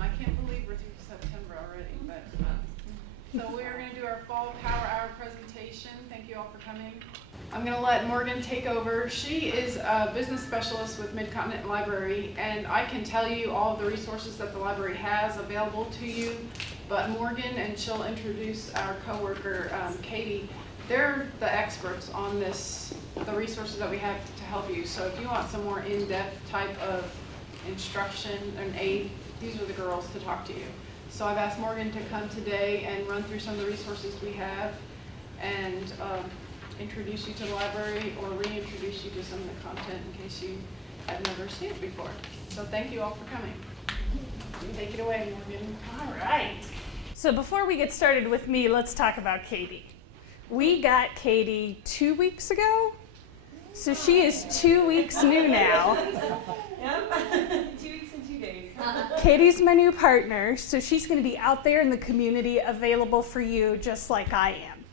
I can't believe we're through September already, but so we are going to do our fall power hour presentation. Thank you all for coming. I'm going to let Morgan take over. She is a business specialist with Mid-Continent Library, and I can tell you all of the resources that the library has available to you, but Morgan, and she'll introduce our coworker, Katie, they're the experts on this, the resources that we have to help you. So if you want some more in-depth type of instruction and aid, these are the girls to talk to you. So I've asked Morgan to come today and run through some of the resources we have and introduce you to the library or reintroduce you to some of the content in case you have never seen it before. So thank you all for coming. Take it away, Morgan. All right. So before we get started with me, let's talk about Katie. We got Katie 2 weeks ago. So she is 2 weeks new now. Yep. 2 weeks and 2 days. Katie's my new partner, so she's going to be out there in the community available for you just like I am.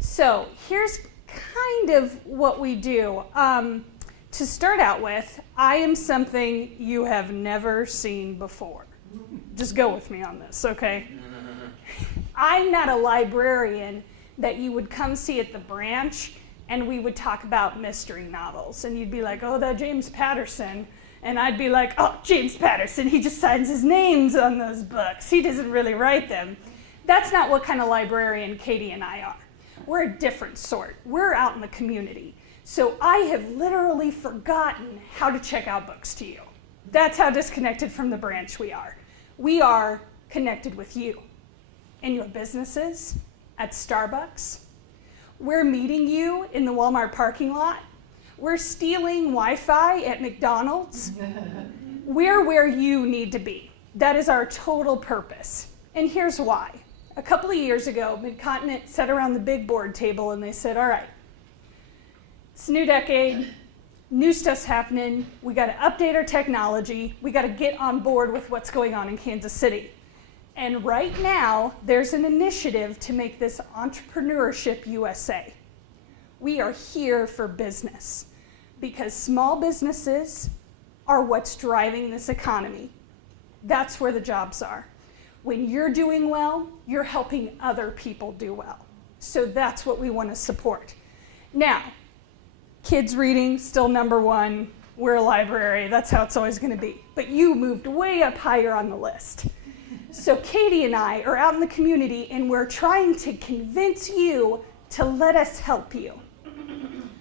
So here's kind of what we do. To start out with, I am something you have never seen before. Just go with me on this, okay? I'm not a librarian that you would come see at the branch and we would talk about mystery novels. And you'd be like, oh, that James Patterson. And I'd be like, oh, James Patterson, he just signs his names on those books. He doesn't really write them. That's not what kind of librarian Katie and I are. We're a different sort. We're out in the community. So I have literally forgotten how to check out books to you. That's how disconnected from the branch we are. We are connected with you in your businesses, at Starbucks. We're meeting you in the Walmart parking lot. We're stealing Wi-Fi at McDonald's. We're where you need to be. That is our total purpose. And here's why. A couple of years ago, Mid-Continent sat around the big board table and they said, all right, it's a new decade, new stuff's happening, we gotta update our technology, we gotta get on board with what's going on in Kansas City. And right now, there's an initiative to make this Entrepreneurship USA. We are here for business because small businesses are what's driving this economy. That's where the jobs are. When you're doing well, you're helping other people do well. So that's what we want to support. Now, kids reading, still number one. We're a library. That's how it's always going to be. But you moved way up higher on the list. So Katie and I are out in the community, and we're trying to convince you to let us help you.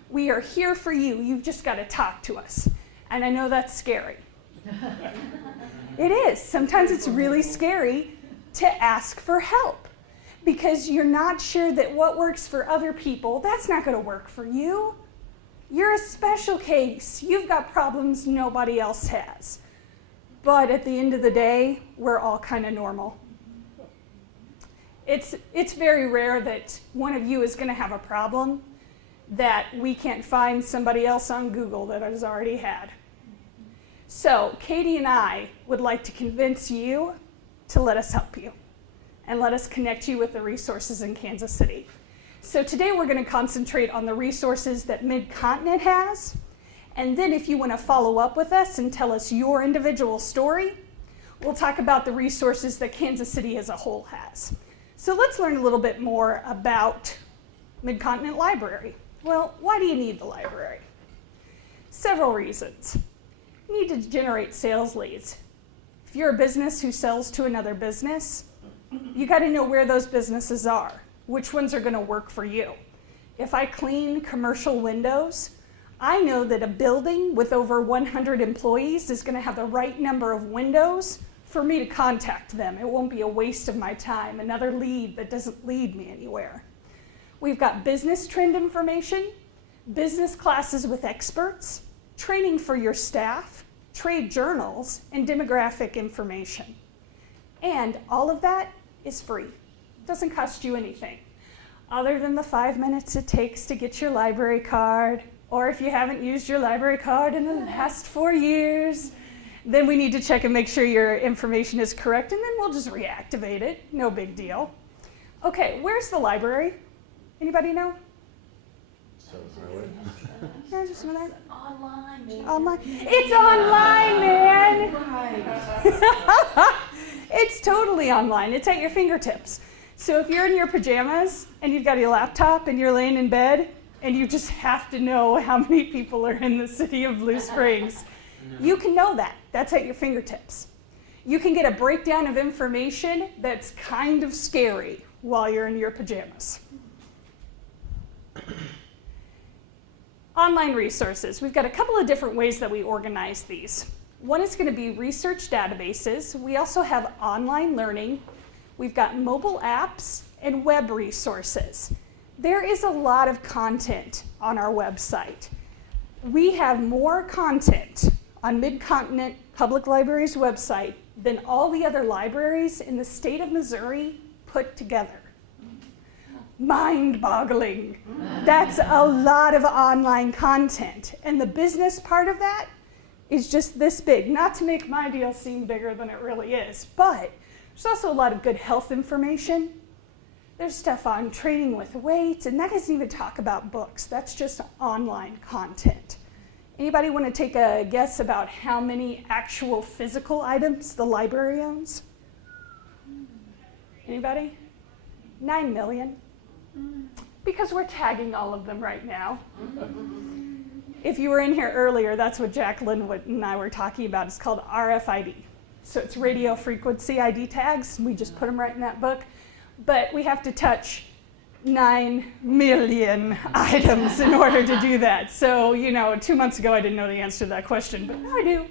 We are here for you. You've just got to talk to us. And I know that's scary. It is. Sometimes it's really scary to ask for help because you're not sure that what works for other people, that's not going to work for you. You're a special case. You've got problems nobody else has. But at the end of the day, we're all kind of normal. It's very rare that one of you is going to have a problem that we can't find somebody else on Google that has already had. So Katie and I would like to convince you to let us help you and let us connect you with the resources in Kansas City. So today we're going to concentrate on the resources that Mid-Continent has. And then if you want to follow up with us and tell us your individual story, we'll talk about the resources that Kansas City as a whole has. So let's learn a little bit more about Mid-Continent Library. Well, why do you need the library? Several reasons. You need to generate sales leads. If you're a business who sells to another business, you got to know where those businesses are, which ones are going to work for you. If I clean commercial windows, I know that a building with over 100 employees is going to have the right number of windows for me to contact them. It won't be a waste of my time, another lead that doesn't lead me anywhere. We've got business trend information, business classes with experts, training for your staff, trade journals, and demographic information. And all of that is free. It doesn't cost you anything, other than the 5 minutes it takes to get your library card, or if you haven't used your library card in the last 4 years, then we need to check and make sure your information is correct, and then we'll just reactivate it. No big deal. Okay, where's the library? Anybody know? Yeah, just over there. Online. Online. It's online, man. It's totally online. It's at your fingertips. So if you're in your pajamas and you've got your laptop and you're laying in bed and you just have to know how many people are in the city of Blue Springs, you can know that. That's at your fingertips. You can get a breakdown of information that's kind of scary while you're in your pajamas. Online resources. We've got a couple of different ways that we organize these. One is going to be research databases. We also have online learning. We've got mobile apps and web resources. There is a lot of content on our website. We have more content on Mid-Continent Public Library's website than all the other libraries in the state of Missouri put together. Mind-boggling. That's a lot of online content. And the business part of that is just this big. Not to make my deal seem bigger than it really is, but there's also a lot of good health information. There's stuff on training with weights, and that doesn't even talk about books. That's just online content. Anybody want to take a guess about how many actual physical items the library owns? Anybody? 9 million. Because we're tagging all of them right now. If you were in here earlier, that's what Jack Linwood and I were talking about. It's called RFID. So it's radio frequency ID tags. We just put them right in that book. But we have to touch 9 million items in order to do that. So, 2 months ago I didn't know the answer to that question, but now I do.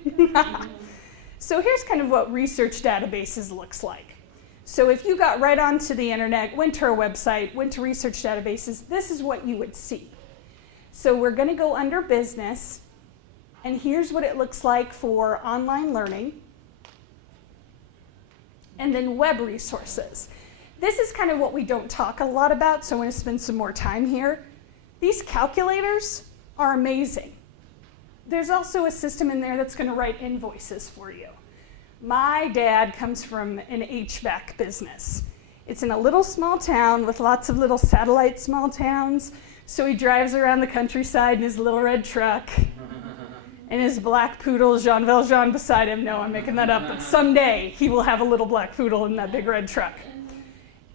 So here's kind of what research databases looks like. So if you got right onto the internet, went to our website, went to research databases, this is what you would see. So we're going to go under business, and here's what it looks like for online learning, and then web resources. This is kind of what we don't talk a lot about, so I'm going to spend some more time here. These calculators are amazing. There's also a system in there that's going to write invoices for you. My dad comes from an HVAC business. It's in a little small town with lots of little satellite small towns, so he drives around the countryside in his little red truck and his black poodle, Jean Valjean, beside him. No, I'm making that up, but someday he will have a little black poodle in that big red truck.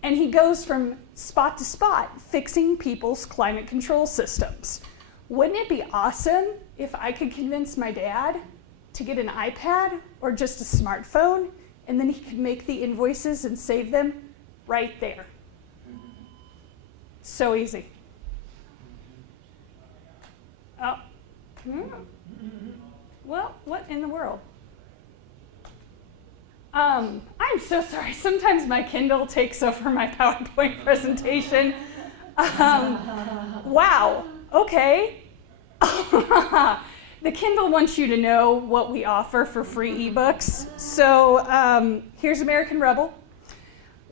And he goes from spot to spot fixing people's climate control systems. Wouldn't it be awesome if I could convince my dad to get an iPad or just a smartphone, and then he could make the invoices and save them right there? So easy. Oh, well, what in the world? I'm so sorry. Sometimes my Kindle takes over my PowerPoint presentation. Wow, okay. The Kindle wants you to know what we offer for free ebooks. So here's American Rebel,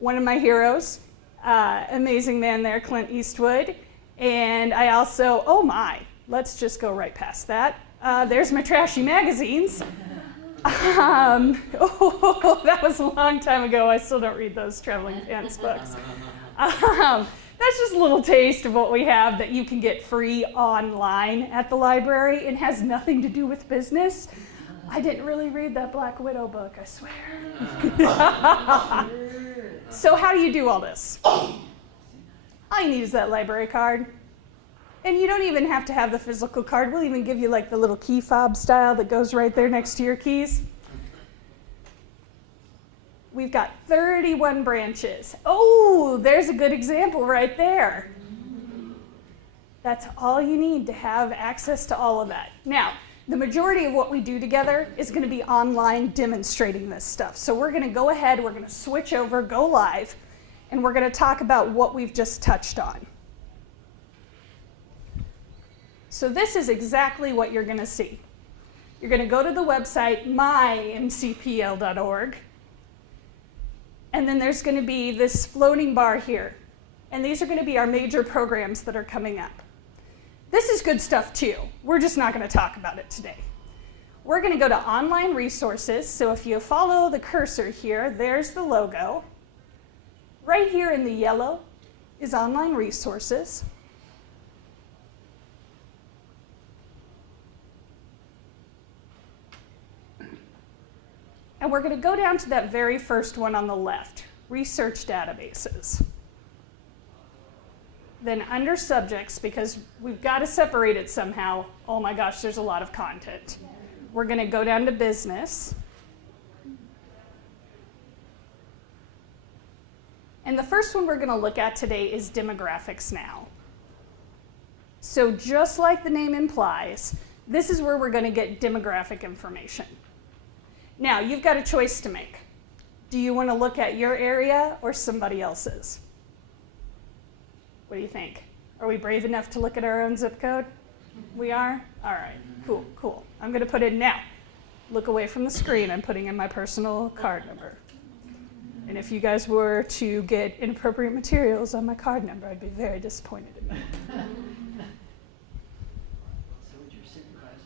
one of my heroes. Amazing man there, Clint Eastwood. And I also, oh my, let's just go right past that. There's my trashy magazines. That was a long time ago. I still don't read those traveling pants books. That's just a little taste of what we have that you can get free online at the library. It has nothing to do with business. I didn't really read that Black Widow book, I swear. So how do you do all this? All you need is that library card. And you don't even have to have the physical card. We'll even give you like the little key fob style that goes right there next to your keys. We've got 31 branches. Oh, there's a good example right there. That's all you need to have access to all of that. Now, the majority of what we do together is going to be online demonstrating this stuff. So we're going to go ahead, we're going to switch over, go live, and we're going to talk about what we've just touched on. So this is exactly what you're going to see. You're going to go to the website, mymcpl.org, and then there's going to be this floating bar here. And these are going to be our major programs that are coming up. This is good stuff too. We're just not going to talk about it today. We're going to go to online resources. So if you follow the cursor here, there's the logo. Right here in the yellow is online resources. And we're going to go down to that very first one on the left, research databases. Then under subjects, because we've got to separate it somehow, oh my gosh, there's a lot of content. We're going to go down to business. And the first one we're going to look at today is demographics now. So just like the name implies, this is where we're going to get demographic information. Now, you've got a choice to make. Do you want to look at your area or somebody else's? What do you think? Are we brave enough to look at our own zip code? We are? All right, cool, cool. I'm going to put in now. Look away from the screen. I'm putting in my personal card number. And if you guys were to get inappropriate materials on my card number, I'd be very disappointed in you. So would your supervisor.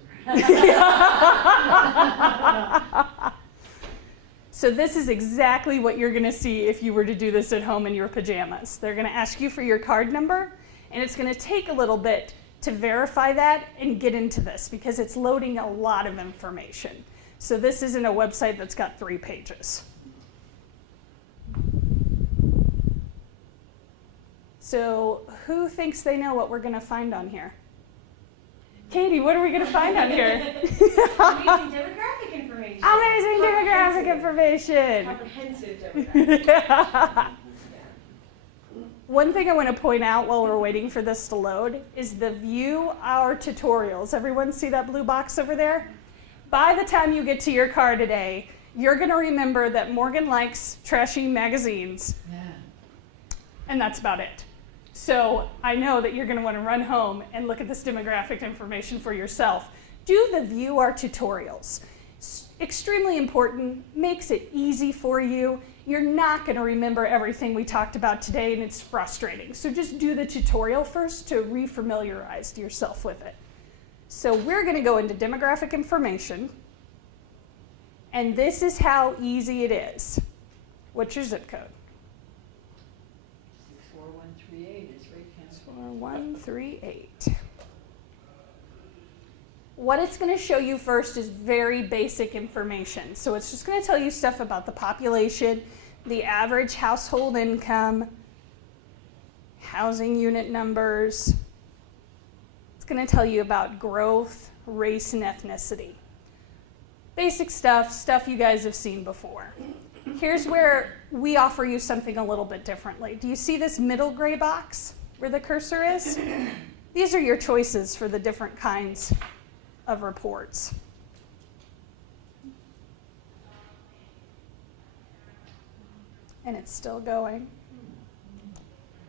So this is exactly what you're going to see if you were to do this at home in your pajamas. They're going to ask you for your card number, and it's going to take a little bit to verify that and get into this because it's loading a lot of information. So this isn't a website that's got 3 pages. So who thinks they know what we're going to find on here? Katie, what are we going to find on here? Amazing demographic information. Amazing demographic information. Comprehensive demographic. One thing I want to point out while we're waiting for this to load is the view our tutorials. Everyone see that blue box over there? By the time you get to your car today, you're going to remember that Morgan likes trashy magazines. Yeah. And that's about it. So I know that you're going to want to run home and look at this demographic information for yourself. Do the view our tutorials. Extremely important, makes it easy for you. You're not going to remember everything we talked about today and it's frustrating. So just do the tutorial first to refamiliarize yourself with it. So we're going to go into demographic information. And this is how easy it is. What's your zip code? 64138 is right cancel. 4138. What it's going to show you first is very basic information. So it's just going to tell you stuff about the population, the average household income, housing unit numbers. It's going to tell you about growth, race, and ethnicity. Basic stuff, stuff you guys have seen before. Here's where we offer you something a little bit differently. Do you see this middle gray box where the cursor is? These are your choices for the different kinds of reports. And it's still going.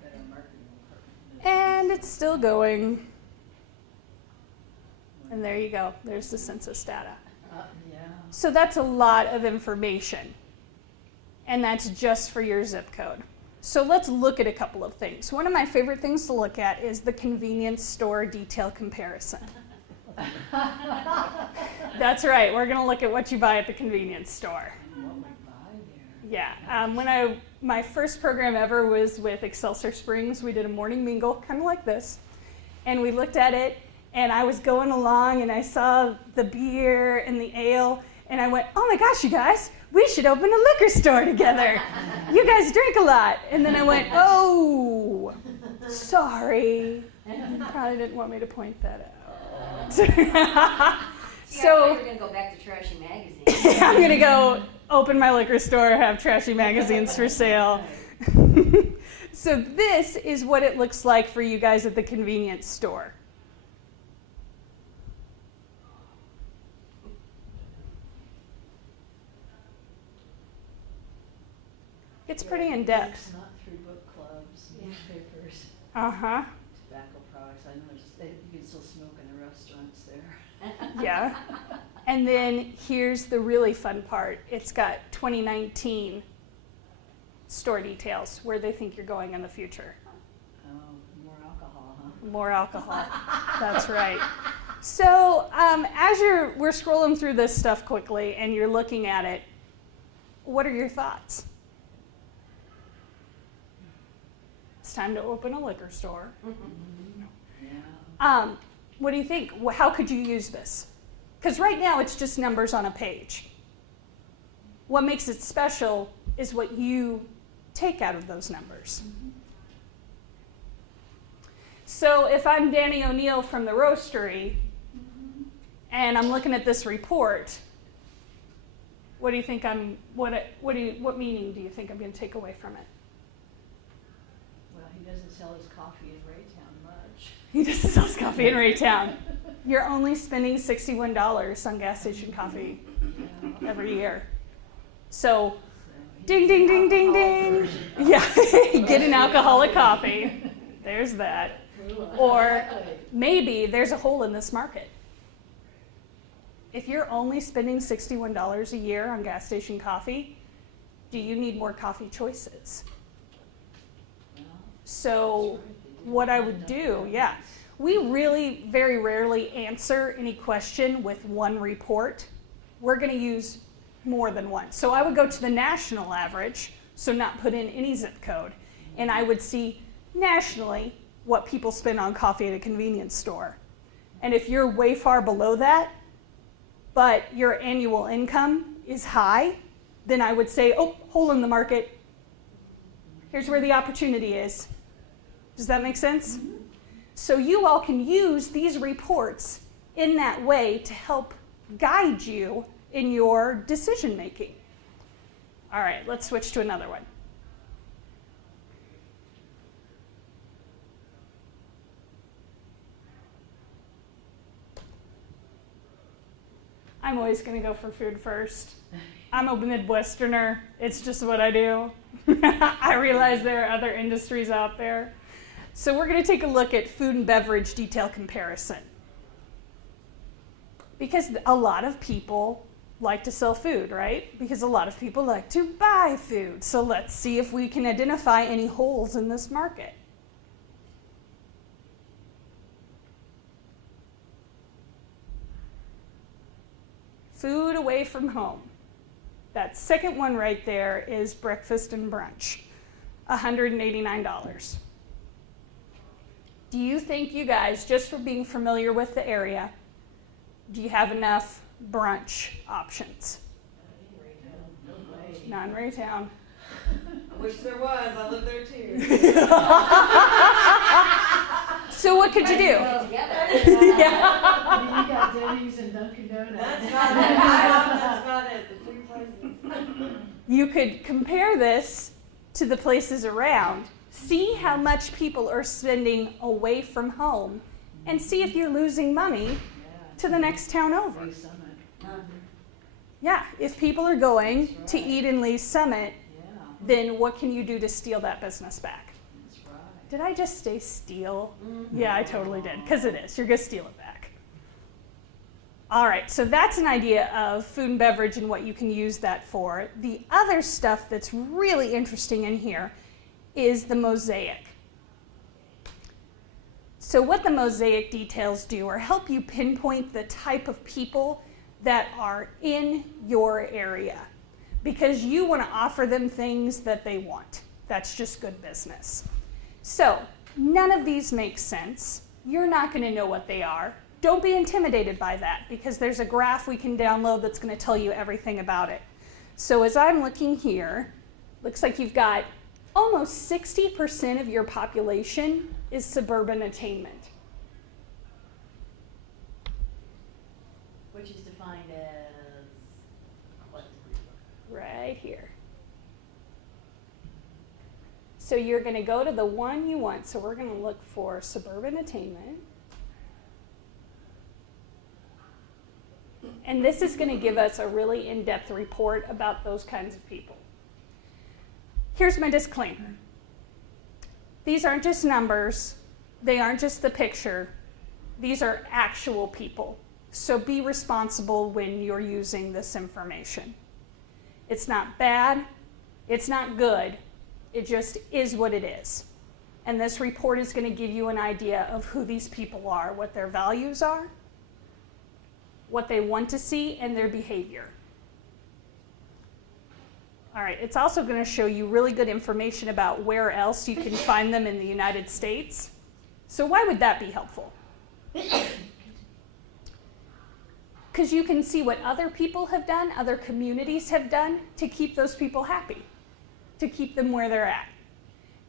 Better marketing department. And it's still going. And there you go. There's the census data. Yeah. So that's a lot of information. And that's just for your zip code. So let's look at a couple of things. One of my favorite things to look at is the convenience store detail comparison. That's right. We're going to look at what you buy at the convenience store. What we buy there. Yeah. My first program ever was with Excelsior Springs. We did a morning mingle, kind of like this. And we looked at it, and I was going along, and I saw the beer and the ale, and I went, oh my gosh, you guys, we should open a liquor store together. You guys drink a lot. And then I went, oh, sorry. You probably didn't want me to point that out. See, I So thought you were going to go back to trashy magazines. I'm going to go open my liquor store, have trashy magazines for sale. So this is what it looks like for you guys at the convenience store. It's pretty in-depth. It's not through book clubs, newspapers, Uh-huh. tobacco products. I know you can still smoke in the restaurants there. Yeah. And then here's the really fun part. It's got 2019 store details, where they think you're going in the future. Oh, more alcohol, huh? More alcohol. That's right. So as we're scrolling through this stuff quickly and you're looking at it, what are your thoughts? It's time to open a liquor store. Yeah. What do you think? How could you use this? Because right now it's just numbers on a page. What makes it special is what you take out of those numbers. So if I'm Danny O'Neill from the Roastery, and I'm looking at this report, what meaning do you think I'm going to take away from it? Well, he doesn't sell his coffee in Raytown much. He just sells coffee in Raytown. You're only spending $61 on gas station coffee every year. So, ding, ding, ding, ding, ding. Yeah, get an alcoholic coffee. There's that. Or maybe there's a hole in this market. If you're only spending $61 a year on gas station coffee, do you need more coffee choices? So what I would do, yeah, we really very rarely answer any question with one report. We're going to use more than one. So I would go to the national average, so not put in any zip code, and I would see nationally what people spend on coffee at a convenience store. And if you're way far below that, but your annual income is high, then I would say, oh, hole in the market. Here's where the opportunity is. Does that make sense? Mm-hmm. So you all can use these reports in that way to help guide you in your decision making. All right, let's switch to another one. I'm always going to go for food first. I'm a Midwesterner. It's just what I do. I realize there are other industries out there. So we're going to take a look at food and beverage detail comparison. Because a lot of people like to sell food, right? Because a lot of people like to buy food. So let's see if we can identify any holes in this market. Food away from home. That second one right there is breakfast and brunch, $189. Do you think you guys, just for being familiar with the area, do you have enough brunch options? Not in Raytown. I wish there was. I live there too. So what could you do? Yeah. I mean, you got Denny's and Dunkin' Donuts. That's not it. That's not it. The three places. You could compare this to the places around, see how much people are spending away from home, and see if you're losing money to the next town over. Lee Summit. Yeah, if people are going to eat in Lee's Summit, Yeah, then what can you do to steal that business back? that's right. Did I just say steal? Yeah, I totally did, because it is. You're going to steal it back. All right, so that's an idea of food and beverage and what you can use that for. The other stuff that's really interesting in here is the mosaic. So what the mosaic details do are help you pinpoint the type of people that are in your area, because you want to offer them things that they want. That's just good business. So none of these make sense. You're not going to know what they are. Don't be intimidated by that, because there's a graph we can download that's going to tell you everything about it. So as I'm looking here, looks like you've got almost 60% of your population is suburban attainment. Which is defined as what? Right here. So you're going to go to the one you want. So we're going to look for suburban attainment. And this is going to give us a really in-depth report about those kinds of people. Here's my disclaimer. These aren't just numbers. They aren't just the picture. These are actual people. So be responsible when you're using this information. It's not bad. It's not good. It just is what it is. And this report is going to give you an idea of who these people are, what their values are, what they want to see, and their behavior. All right, it's also going to show you really good information about where else you can find them in the United States. So why would that be helpful? because you can see what other people have done, other communities have done to keep those people happy, to keep them where they're at.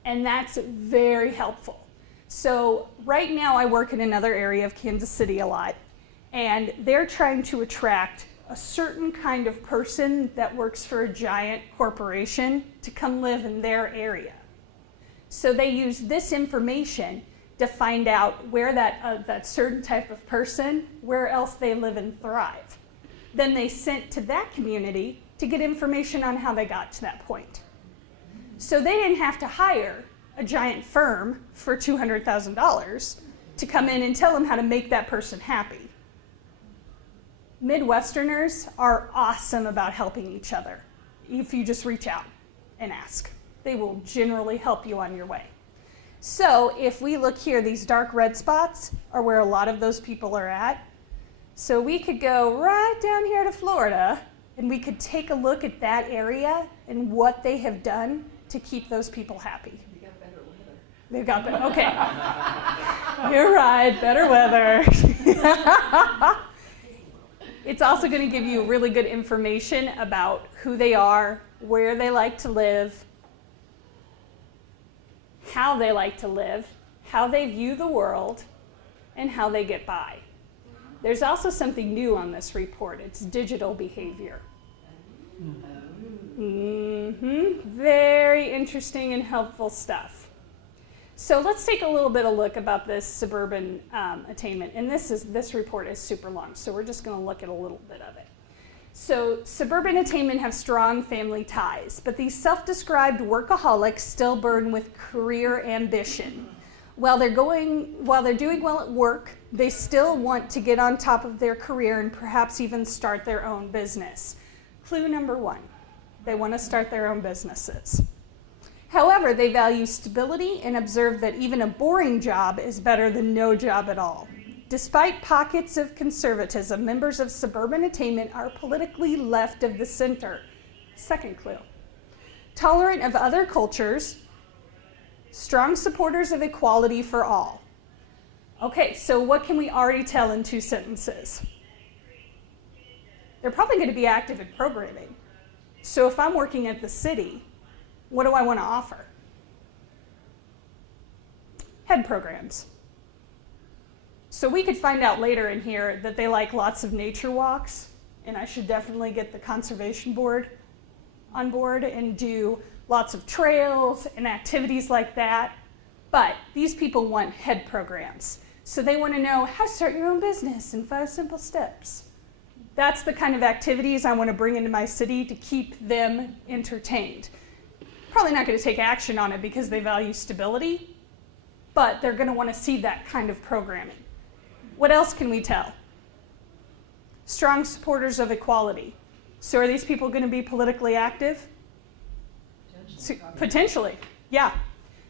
And that's very helpful. So right now I work in another area of Kansas City a lot, and they're trying to attract a certain kind of person that works for a giant corporation to come live in their area. So they use this information to find out where that certain type of person, where else they live and thrive. Then they sent to that community to get information on how they got to that point. So they didn't have to hire a giant firm for $200,000 to come in and tell them how to make that person happy. Midwesterners are awesome about helping each other. If you just reach out and ask, they will generally help you on your way. So if we look here, these dark red spots are where a lot of those people are at. So we could go right down here to Florida, and we could take a look at that area and what they have done to keep those people happy. They got better weather. They've got better, okay. You're right, better weather. It's also going to give you really good information about who they are, where they like to live, how they like to live, how they view the world, and how they get by. There's also something new on this report. It's digital behavior. Very interesting and helpful stuff. So let's take a little bit of a look about this suburban attainment. And this report is super long, so we're just going to look at a little bit of it. So suburban attainment have strong family ties, but these self-described workaholics still burn with career ambition. While they're doing well at work, they still want to get on top of their career and perhaps even start their own business. Clue number one, they want to start their own businesses. However, they value stability and observe that even a boring job is better than no job at all. Despite pockets of conservatism, members of suburban attainment are politically left of the center. Second clue. Tolerant of other cultures, strong supporters of equality for all. Okay, so what can we already tell in 2 sentences? They're probably going to be active in programming. So if I'm working at the city, what do I want to offer? Head programs. So we could find out later in here that they like lots of nature walks, and I should definitely get the conservation board on board and do lots of trails and activities like that. But these people want head programs. So they want to know how to start your own business in 5 simple steps. That's the kind of activities I want to bring into my city to keep them entertained. Probably not going to take action on it because they value stability, but they're going to want to see that kind of programming. What else can we tell? Strong supporters of equality. So are these people going to be politically active? Potentially, yeah.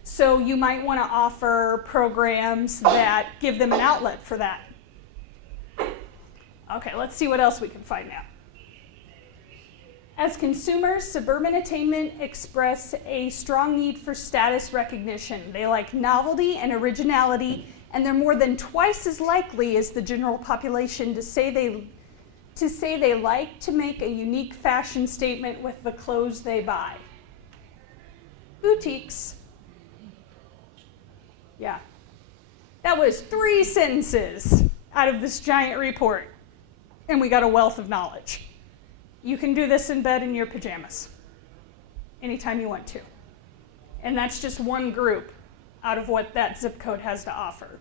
So you might want to offer programs that give them an outlet for that. Okay, let's see what else we can find out. As consumers, suburban attainment express a strong need for status recognition. They like novelty and originality, and they're more than twice as likely as the general population to say they like to make a unique fashion statement with the clothes they buy. Boutiques. Yeah. That was 3 sentences out of this giant report, and we got a wealth of knowledge. You can do this in bed in your pajamas anytime you want to. And that's just one group out of what that zip code has to offer.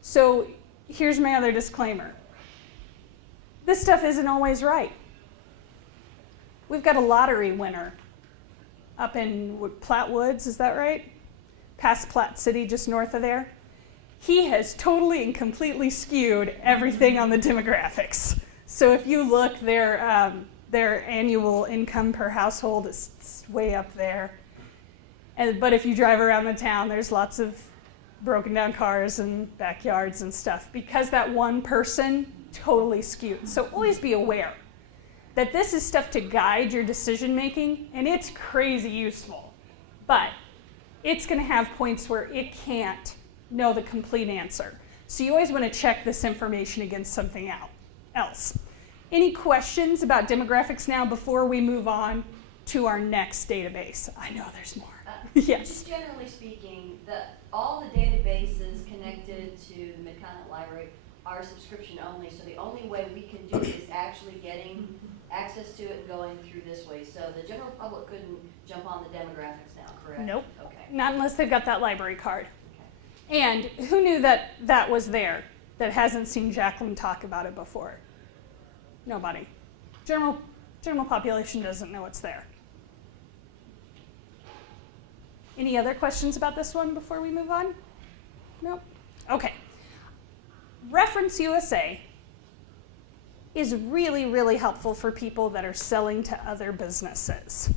So here's my other disclaimer. This stuff isn't always right. We've got a lottery winner up in Platte Woods, is that right? Past Platte City, just north of there. He has totally and completely skewed everything on the demographics. So if you look, their annual income per household is way up there. But if you drive around the town, there's lots of broken down cars and backyards and stuff because that one person totally skewed. So always be aware that this is stuff to guide your decision making, and it's crazy useful. But it's going to have points where it can't know the complete answer. So you always want to check this information against something else. Any questions about demographics now before we move on to our next database? I know there's more. Yes. Just generally speaking, all the databases connected to the Mid-Continent Library are subscription only, so the only way we can do it is actually getting access to it and going through this way. So the general public couldn't jump on the demographics now, correct? Nope. Okay. Not unless they've got that library card. Okay. And who knew that that was there that hasn't seen Jacqueline talk about it before? Nobody. General population doesn't know it's there. Any other questions about this one before we move on? Nope. Okay. Reference USA is really, really helpful for people that are selling to other businesses.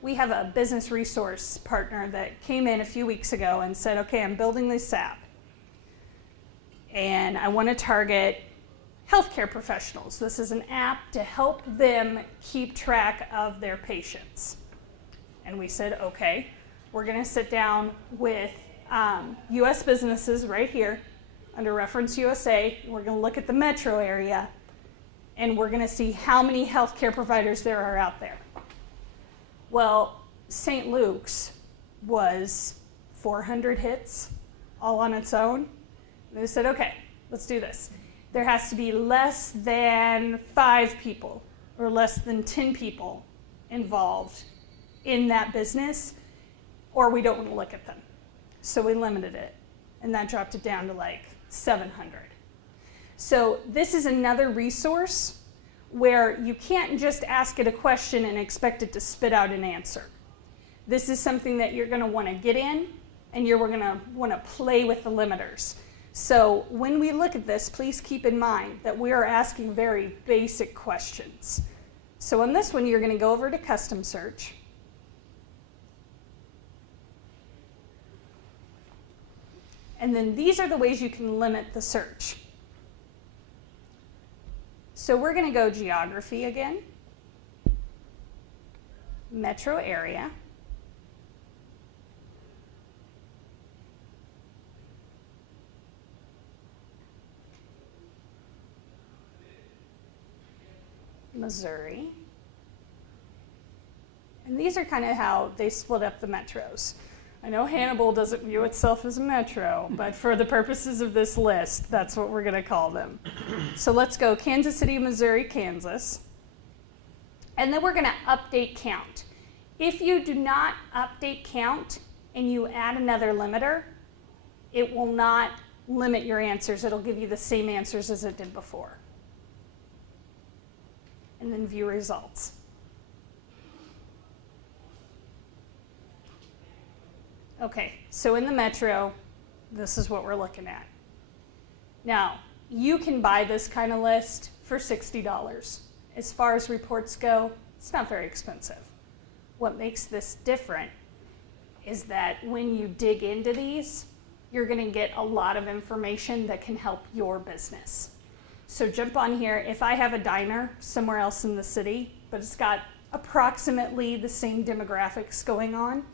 We have a business resource partner that came in a few weeks ago and said, okay, I'm building this app, and I want to target healthcare professionals. This is an app to help them keep track of their patients. And we said, okay, we're going to sit down with U.S. businesses right here under Reference USA. We're going to look at the metro area, and we're going to see how many healthcare providers there are out there. Well, St. Luke's was 400 hits all on its own. And they said, okay, let's do this. There has to be less than 5 people or less than 10 people involved in that business, or we don't want to look at them. So we limited it, and that dropped it down to like 700. So this is another resource where you can't just ask it a question and expect it to spit out an answer. This is something that you're going to want to get in, and you're going to want to play with the limiters. So when we look at this, please keep in mind that we are asking very basic questions. So on this one, you're going to go over to custom search. And then these are the ways you can limit the search. So we're going to go geography again, metro area, Missouri, and these are kind of how they split up the metros. I know Hannibal doesn't view itself as a metro, but for the purposes of this list, that's what we're going to call them. So let's go Kansas City, Missouri, Kansas. And then we're going to update count. If you do not update count and you add another limiter, it will not limit your answers. It'll give you the same answers as it did before. And then view results. Okay, so in the metro, this is what we're looking at. Now, you can buy this kind of list for $60. As far as reports go, it's not very expensive. What makes this different is that when you dig into these, you're going to get a lot of information that can help your business. So jump on here. If I have a diner somewhere else in the city, but it's got approximately the same demographics going on,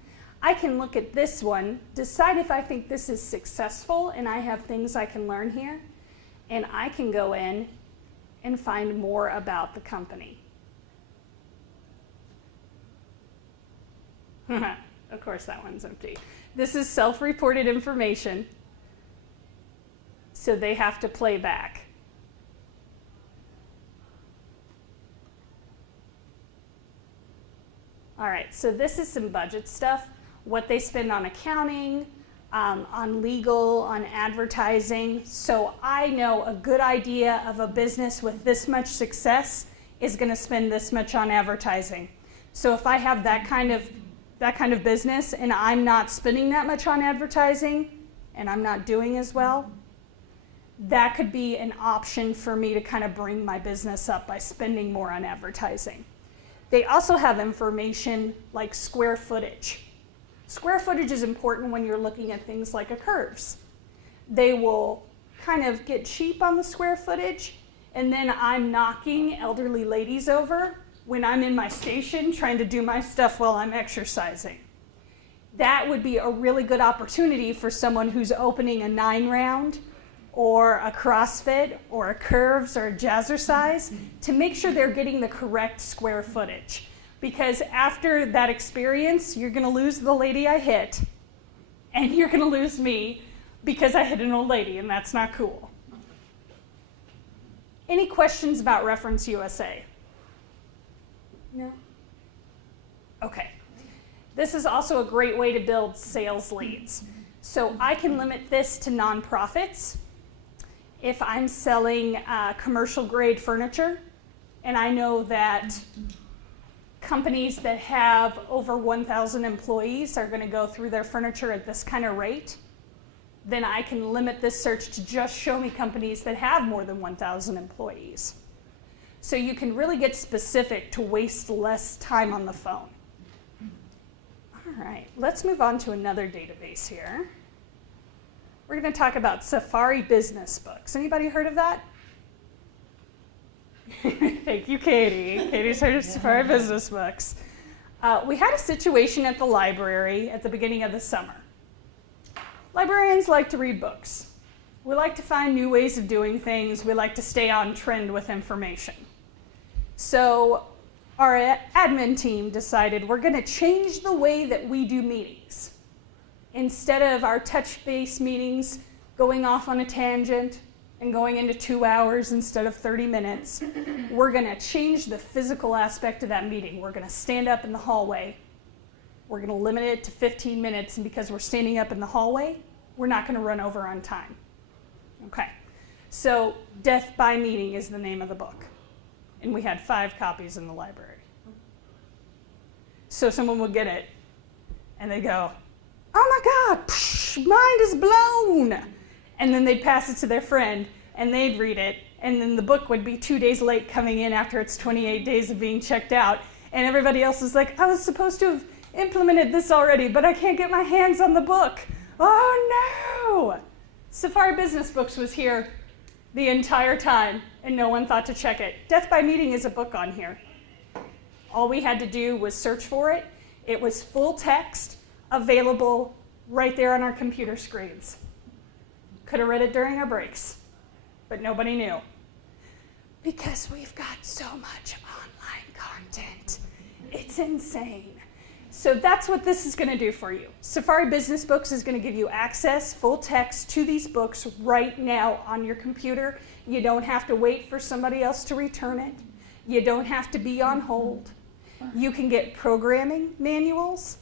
I can look at this one, decide if I think this is successful and I have things I can learn here, and I can go in and find more about the company. Of course, that one's empty. This is self-reported information, so they have to play back. All right, so this is some budget stuff. What they spend on accounting, on legal, on advertising. So I know a good idea of a business with this much success is going to spend this much on advertising. So if I have that kind of business and I'm not spending that much on advertising and I'm not doing as well, that could be an option for me to kind of bring my business up by spending more on advertising. They also have information like square footage. Square footage is important when you're looking at things like a curves. They will kind of get cheap on the square footage, and then I'm knocking elderly ladies over when I'm in my station trying to do my stuff while I'm exercising. that would be a really good opportunity for someone who's opening a 9-round or a CrossFit or a Curves or a Jazzercise to make sure they're getting the correct square footage. Because after that experience, you're gonna lose the lady I hit, and you're gonna lose me because I hit an old lady, and that's not cool. Any questions about Reference USA? No? Okay. This is also a great way to build sales leads. So I can limit this to nonprofits. If I'm selling commercial grade furniture, and I know that companies that have over 1,000 employees are going to go through their furniture at this kind of rate, then I can limit this search to just show me companies that have more than 1,000 employees. So you can really get specific to waste less time on the phone. All right, let's move on to another database here. We're going to talk about Safari Business Books. Anybody heard of that? Thank you, Katie. Katie's heard of Safari Business Books. We had a situation at the library at the beginning of the summer. Librarians like to read books. We like to find new ways of doing things. We like to stay on trend with information. So our admin team decided we're going to change the way that we do meetings. Instead of our touch-base meetings going off on a tangent and going into 2 hours instead of 30 minutes, we're going to change the physical aspect of that meeting. We're going to stand up in the hallway. We're going to limit it to 15 minutes, and because we're standing up in the hallway, we're not going to run over on time. Okay, so Death by Meeting is the name of the book, and we had 5 copies in the library. So someone would get it, and they go, "Oh my God, psh, mind is blown." And then they'd pass it to their friend, and they'd read it, and then the book would be 2 days late coming in after its 28 days of being checked out, and everybody else is like, "I was supposed to have implemented this already, but I can't get my hands on the book. Oh no!" Safari Business Books was here the entire time, and no one thought to check it. Death by Meeting is a book on here. All we had to do was search for it. It was full text, available right there on our computer screens. Could have read it during our breaks, but nobody knew. Because we've got so much online content. It's insane. So that's what this is going to do for you. Safari Business Books is going to give you access, full text, to these books right now on your computer. You don't have to wait for somebody else to return it. You don't have to be on hold. You can get programming manuals.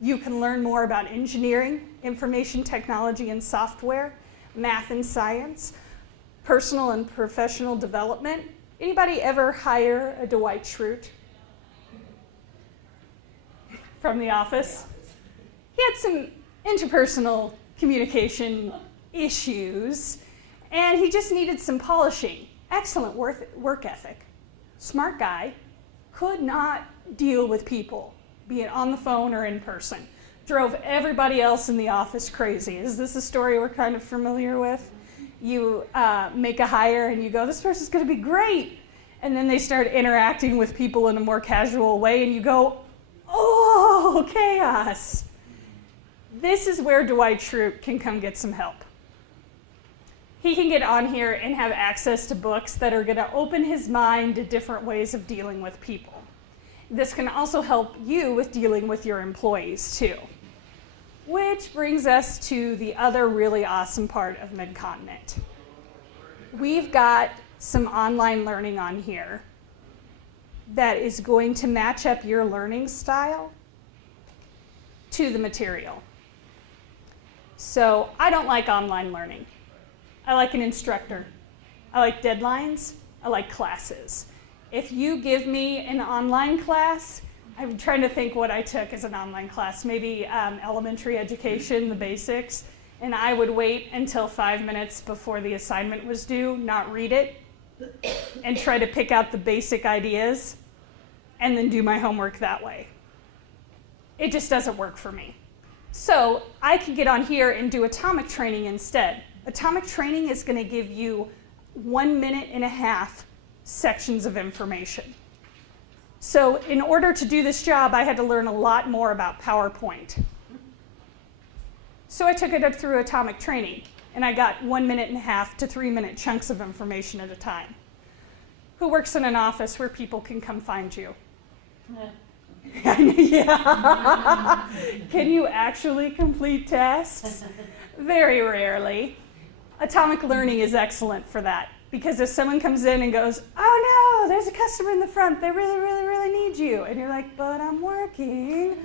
You can learn more about engineering, information technology and software, math and science, personal and professional development. Anybody ever hire a Dwight Schrute from The Office? He had some interpersonal communication issues, and he just needed some polishing. Excellent work ethic. Smart guy, could not deal with people, be it on the phone or in person. Drove everybody else in the office crazy. Is this a story we're kind of familiar with? You make a hire and you go, "This person's going to be great." And then they start interacting with people in a more casual way and you go, "Oh, chaos." This is where Dwight Schrute can come get some help. He can get on here and have access to books that are going to open his mind to different ways of dealing with people. This can also help you with dealing with your employees too. Which brings us to the other really awesome part of Midcontinent. We've got some online learning on here that is going to match up your learning style to the material. So I don't like online learning. I like an instructor. I like deadlines. I like classes. If you give me an online class, I'm trying to think what I took as an online class, maybe elementary education, the basics, and I would wait until 5 minutes before the assignment was due, not read it, and try to pick out the basic ideas, and then do my homework that way. It just doesn't work for me. So I can get on here and do atomic training instead. Atomic training is going to give you 1.5 minute sections of information. So in order to do this job, I had to learn a lot more about PowerPoint. So I took it up through Atomic Training, and I got 1.5 to 3 minute chunks of information at a time. Who works in an office where people can come find you? Yeah. Can you actually complete tests? Very rarely. Atomic Learning is excellent for that, because if someone comes in and goes, oh no, there's a customer in the front, they really, really, really need you. And you're like, but I'm working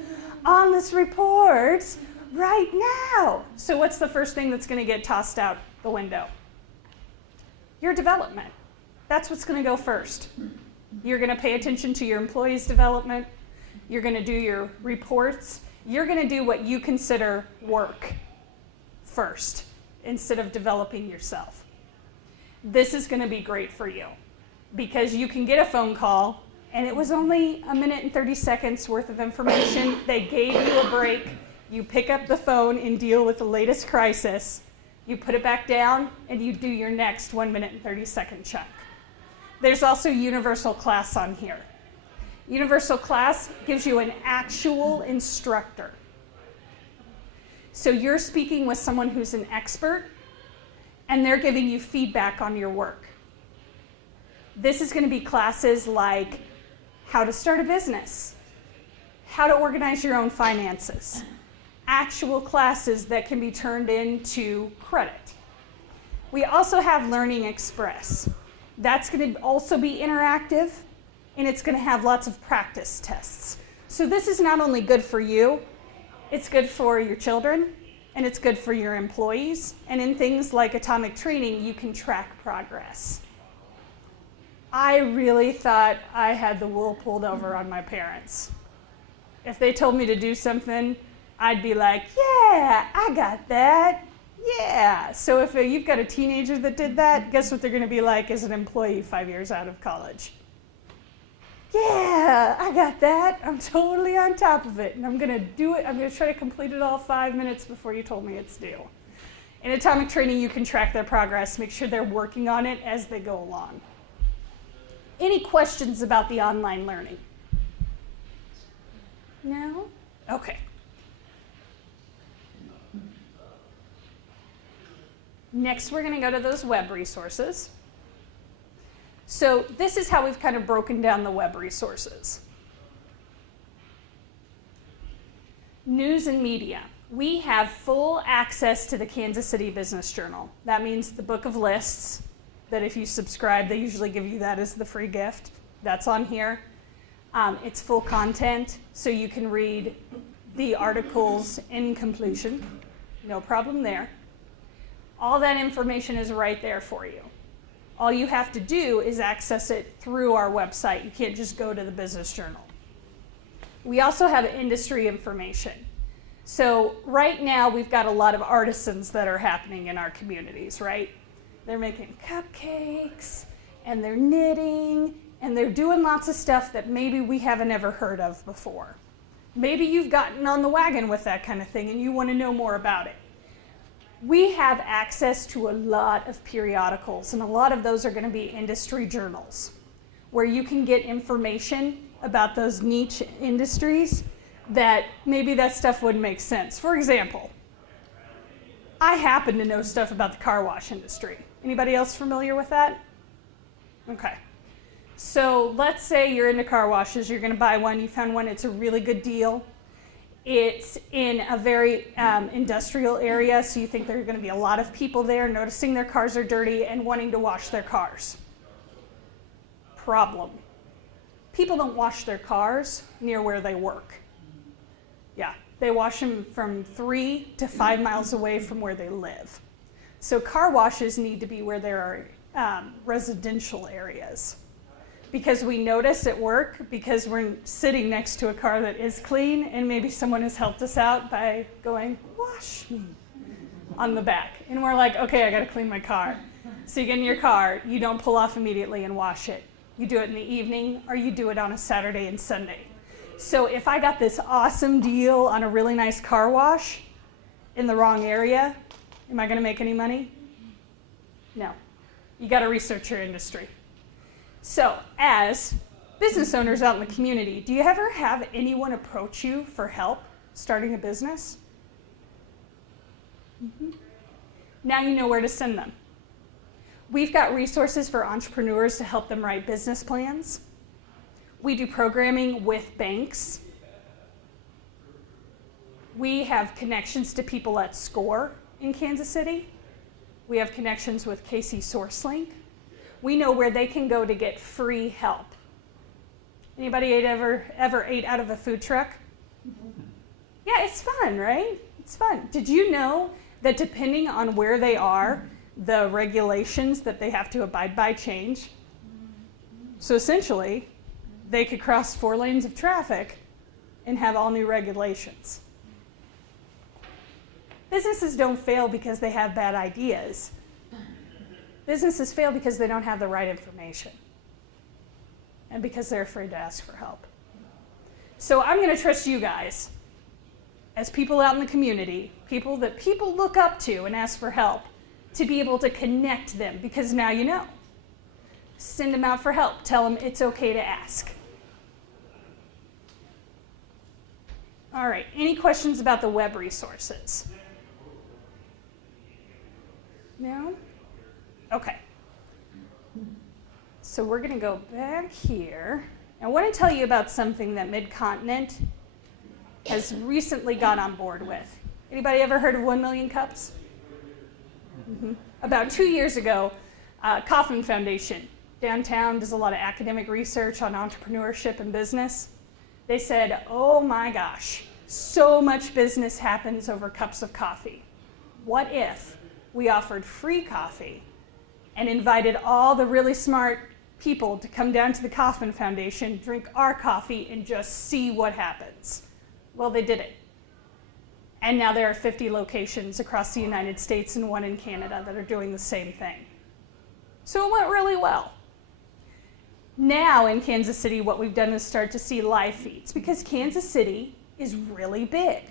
on this report right now. So what's the first thing that's gonna get tossed out the window? Your development. That's what's gonna go first. You're gonna pay attention to your employees' development. You're gonna do your reports. You're gonna do what you consider work first, instead of developing yourself. This is gonna be great for you, because you can get a phone call and it was only 1 and 30 seconds worth of information. They gave you a break. You pick up the phone and deal with the latest crisis. You put it back down and you do your next 1 and 30 second chunk. There's also Universal Class on here. Universal Class gives you an actual instructor. So you're speaking with someone who's an expert, and they're giving you feedback on your work. This is going to be classes like how to start a business, how to organize your own finances, actual classes that can be turned into credit. We also have Learning Express. That's going to also be interactive, and it's going to have lots of practice tests. So this is not only good for you, it's good for your children, and it's good for your employees. And in things like Atomic Training, you can track progress. I really thought I had the wool pulled over on my parents. If they told me to do something, I'd be like, yeah, I got that. Yeah. So if you've got a teenager that did that, guess what they're going to be like as an employee 5 years out of college? Yeah, I got that. I'm totally on top of it, and I'm going to do it. I'm going to try to complete it all 5 minutes before you told me it's due. In Atomic Training, you can track their progress, make sure they're working on it as they go along. Any questions about the online learning? No? Okay. Next, we're going to go to those web resources. So this is how we've kind of broken down the web resources. News and media. We have full access to the Kansas City Business Journal. That means the book of lists, that if you subscribe, they usually give you that as the free gift. That's on here. It's full content, so you can read the articles in completion. No problem there. All that information is right there for you. All you have to do is access it through our website. You can't just go to the Business Journal. We also have industry information. So right now we've got a lot of artisans that are happening in our communities, right? They're making cupcakes, and they're knitting, and they're doing lots of stuff that maybe we haven't ever heard of before. Maybe you've gotten on the wagon with that kind of thing and you want to know more about it. We have access to a lot of periodicals, and a lot of those are going to be industry journals, where you can get information about those niche industries that maybe that stuff wouldn't make sense. For example, I happen to know stuff about the car wash industry. Anybody else familiar with that? Okay. So let's say you're into car washes, you're going to buy one, you found one, it's a really good deal. It's in a very industrial area, so you think there are going to be a lot of people there noticing their cars are dirty and wanting to wash their cars. Problem. People don't wash their cars near where they work. Yeah, they wash them from 3 to 5 miles away from where they live. So car washes need to be where there are residential areas. Because we notice at work, because we're sitting next to a car that is clean, and maybe someone has helped us out by going, wash me, on the back. And we're like, okay, I gotta clean my car. So you get in your car, you don't pull off immediately and wash it. You do it in the evening, or you do it on a Saturday and Sunday. So if I got this awesome deal on a really nice car wash in the wrong area, am I gonna make any money? No. You gotta research your industry. So, as business owners out in the community, do you ever have anyone approach you for help starting a business? Now you know where to send them. We've got resources for entrepreneurs to help them write business plans. We do programming with banks. We have connections to people at SCORE in Kansas City. We have connections with KC SourceLink. We know where they can go to get free help. Anybody ever ate out of a food truck? Yeah, it's fun, right? It's fun. Did you know that depending on where they are, the regulations that they have to abide by change? So essentially, they could cross 4 lanes of traffic and have all new regulations. Businesses don't fail because they have bad ideas. Businesses fail because they don't have the right information and because they're afraid to ask for help. So I'm going to trust you guys as people out in the community, people that people look up to and ask for help, to be able to connect them, because now you know. Send them out for help. Tell them it's okay to ask. All right, any questions about the web resources? No? Okay. So we're going to go back here. I want to tell you about something that Mid-Continent has recently got on board with. Anybody ever heard of 1 Million Cups? About 2 years ago, Kauffman Foundation downtown does a lot of academic research on entrepreneurship and business. They said, oh my gosh, so much business happens over cups of coffee. What if we offered free coffee and invited all the really smart people to come down to the Kauffman Foundation, drink our coffee, and just see what happens? Well, they did it. And now there are 50 locations across the United States and 1 in Canada that are doing the same thing. So it went really well. Now in Kansas City, what we've done is start to see live feeds, because Kansas City is really big.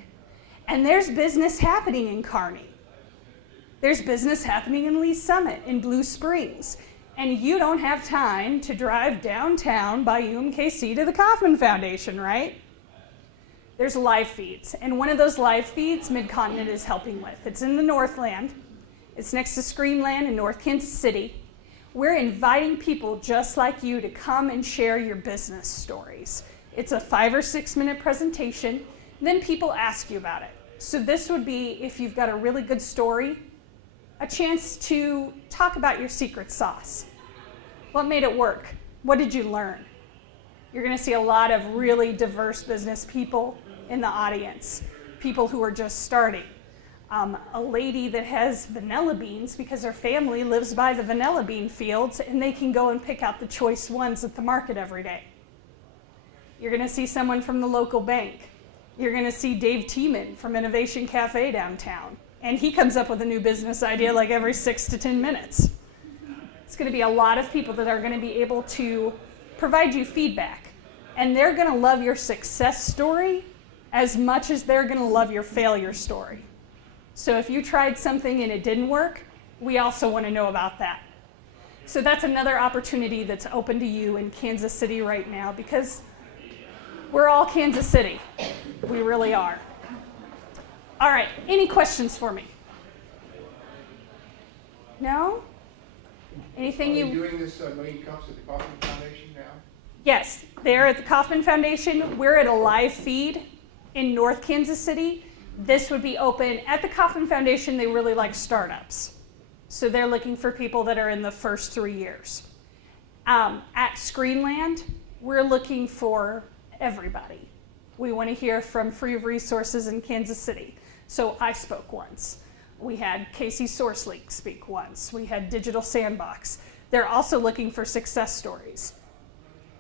And there's business happening in Kearney. There's business happening in Lee Summit, in Blue Springs. And you don't have time to drive downtown by UMKC to the Kauffman Foundation, right? There's live feeds. And one of those live feeds, Mid-Continent is helping with. It's in the Northland. It's next to Screenland in North Kansas City. We're inviting people just like you to come and share your business stories. It's a 5 or 6 minute presentation. Then people ask you about it. So this would be, if you've got a really good story, a chance to talk about your secret sauce. What made it work? What did you learn? You're going to see a lot of really diverse business people in the audience, people who are just starting. A lady that has vanilla beans because her family lives by the vanilla bean fields and they can go and pick out the choice ones at the market every day. You're going to see someone from the local bank. You're going to see Dave Tiemann from Innovation Cafe downtown. And he comes up with a new business idea like every 6 to 10 minutes. It's going to be a lot of people that are going to be able to provide you feedback. And they're going to love your success story as much as they're going to love your failure story. So if you tried something and it didn't work, we also want to know about that. So that's another opportunity that's open to you in Kansas City right now, because we're all Kansas City. We really are. All right, any questions for me? No? Anything Are you... you doing this Million Cups at the Kauffman Foundation now? Yes, they're at the Kauffman Foundation. We're at a live feed in North Kansas City. This would be open. At the Kauffman Foundation, they really like startups. So they're looking for people that are in the first 3 years. At Screenland, we're looking for everybody. We want to hear from Free of Resources in Kansas City. So I spoke once. We had KC SourceLink speak once. We had Digital Sandbox. They're also looking for success stories.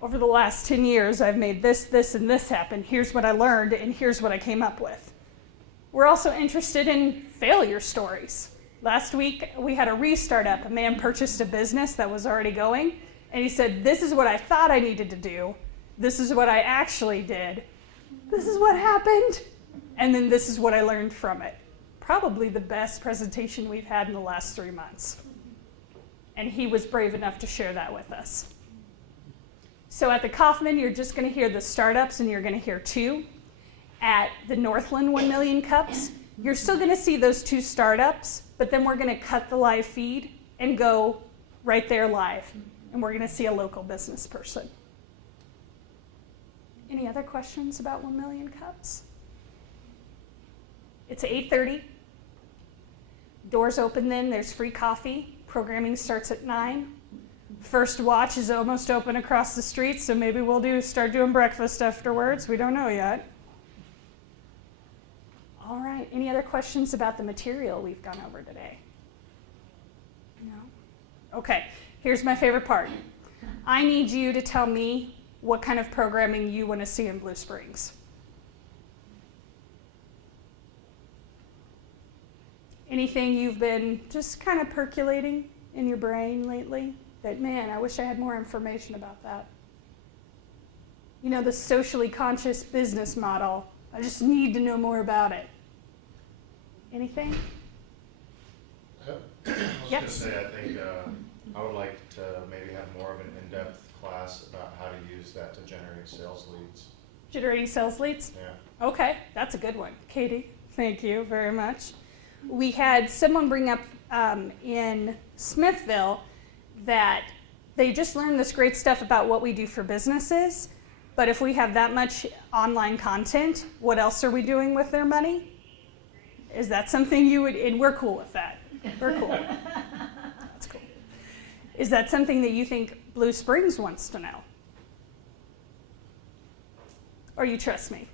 Over the last 10 years, I've made this, this, and this happen. Here's what I learned, and here's what I came up with. We're also interested in failure stories. Last week, we had a restart up. A man purchased a business that was already going, and he said, this is what I thought I needed to do. This is what I actually did. This is what happened. And then this is what I learned from it. Probably the best presentation we've had in the last 3 months. And he was brave enough to share that with us. So at the Kauffman, you're just going to hear the startups, and you're going to hear 2. At the Northland 1 Million Cups, You're still going to see those 2 startups, but then we're going to cut the live feed and go right there live. And we're going to see a local business person. Any other questions about 1 Million Cups? It's 8:30. Doors open then. There's free coffee. Programming starts at 9. First watch is almost open across the street, so maybe we'll start doing breakfast afterwards. We don't know yet. All right. Any other questions about the material we've gone over today? No? Okay. Here's my favorite part. I need you to tell me what kind of programming you want to see in Blue Springs. Anything you've been just kind of percolating in your brain lately that, man, I wish I had more information about that? You know, the socially conscious business model. I just need to know more about it. Anything? I was Yes. going to say, I think I would like to maybe have more of an in-depth class about how to use that to generate sales leads. Generating sales leads? Yeah. Okay, that's a good one. Katie, thank you very much. We had someone bring up in Smithville that they just learned this great stuff about what we do for businesses, but if we have that much online content, what else are we doing with their money? Is that something you would, and we're cool with that. We're cool. That's cool. Is that something that you think Blue Springs wants to know? Or you trust me?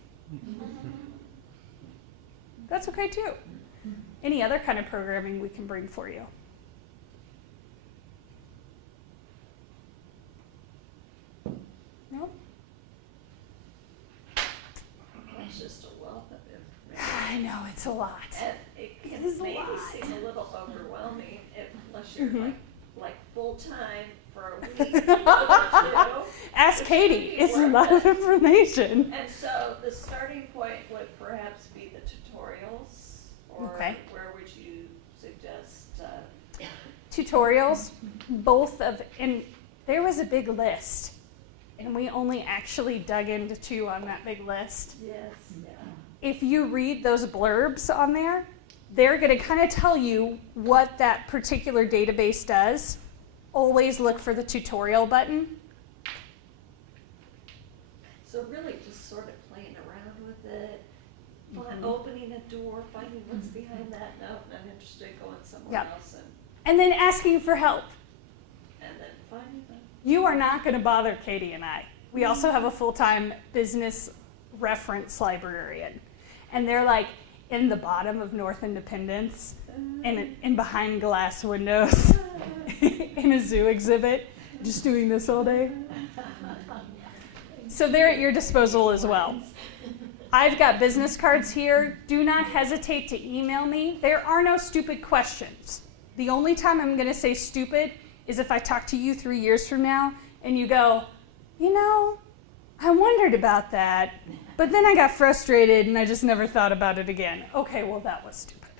That's okay too. Any other kind of programming we can bring for you? No? It's just a wealth of information. I know, it's a lot. And it can is a maybe lot. seem a little overwhelming unless you're Mhm. like full-time for a week or two. Ask Katie, it's a lot of information. And so the starting point would perhaps be the tutorials, or Okay. where would you suggest? Tutorials, both of, and there was a big list, and we only actually dug into 2 on that big list. Yes, yeah. If you read those blurbs on there, they're going to kind of tell you what that particular database does. Always look for the tutorial button. So really just sort of playing around with it, Mhm. opening a door, finding what's behind that. No, I'm interested, going somewhere Yep. else, And then asking for help. and then finding them. You are not going to bother Katie and I. We also have a full-time business reference librarian. And they're like in the bottom of North Independence and in behind glass windows in a zoo exhibit, just doing this all day. So they're at your disposal as well. I've got business cards here. Do not hesitate to email me. There are no stupid questions. The only time I'm going to say stupid is if I talk to you 3 years from now and you go, you know, I wondered about that, but then I got frustrated and I just never thought about it again. Okay, well, that was stupid.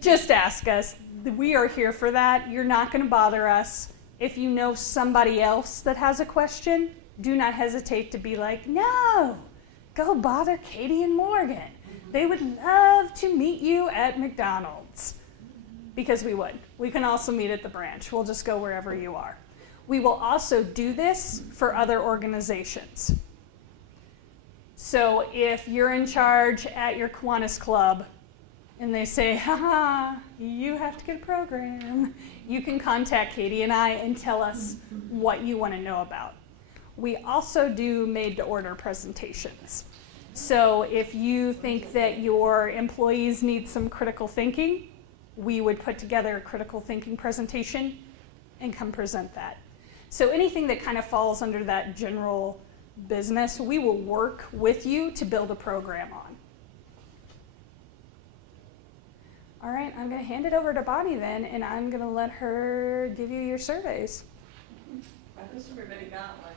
Just ask us. We are here for that. You're not going to bother us. If you know somebody else that has a question, do not hesitate to be like, no, go bother Katie and Morgan. They would love to meet you at McDonald's. Because we would. We can also meet at the branch. We'll just go wherever you are. We will also do this for other organizations. So if you're in charge at your Kiwanis Club and they say, haha, you have to get a program, you can contact Katie and I and tell us what you want to know about. We also do made-to-order presentations. So if you think that your employees need some critical thinking, we would put together a critical thinking presentation and come present that. So anything that kind of falls under that general business, we will work with you to build a program on. All right, I'm going to hand it over to Bonnie then, and I'm going to let her give you your surveys. I guess everybody got one.